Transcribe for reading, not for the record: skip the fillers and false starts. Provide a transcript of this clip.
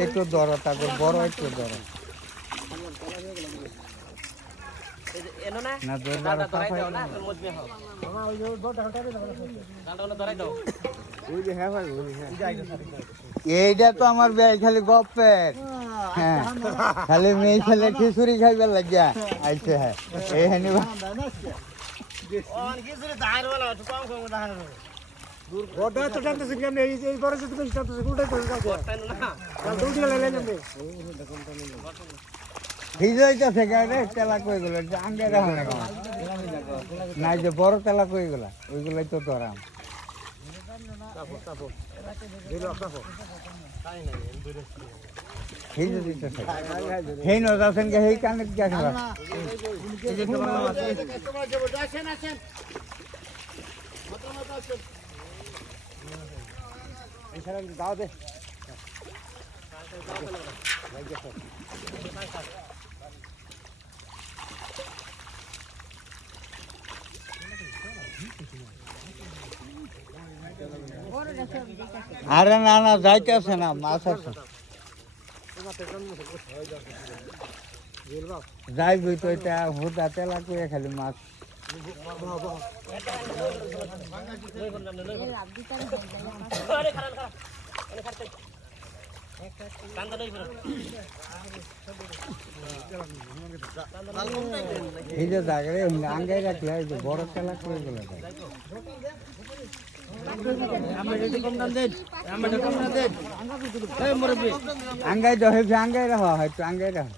একটু দর তারপর বড় একটু দর এইটা তো আমার ব্যয় খালি গপ্পের হ্যাঁ খালি মেয়ে ছেলে খিচুড়ি খাইবার লাগিয়া আইছে হ্যাঁ এই হানি ভিজাইতেছে গাড়ি তেলা কই গেল আঙ্গে রাখো না যে বড় তেলা কই গেল ওইগুলাই তো ধরাম সেই নজাছেন গে সেই কানে গিয়া খেলা দাও দে আরে না না যাইতেছে না মাছ আছে যাইবই তো এটা হুদা তেলা করে খালি মাছ এই যে জায়গায় আঙ্গাই রাখলে বড় তেলা করে গেলে আঙ্গাই রাখা হয়তো আঙ্গাই রাখা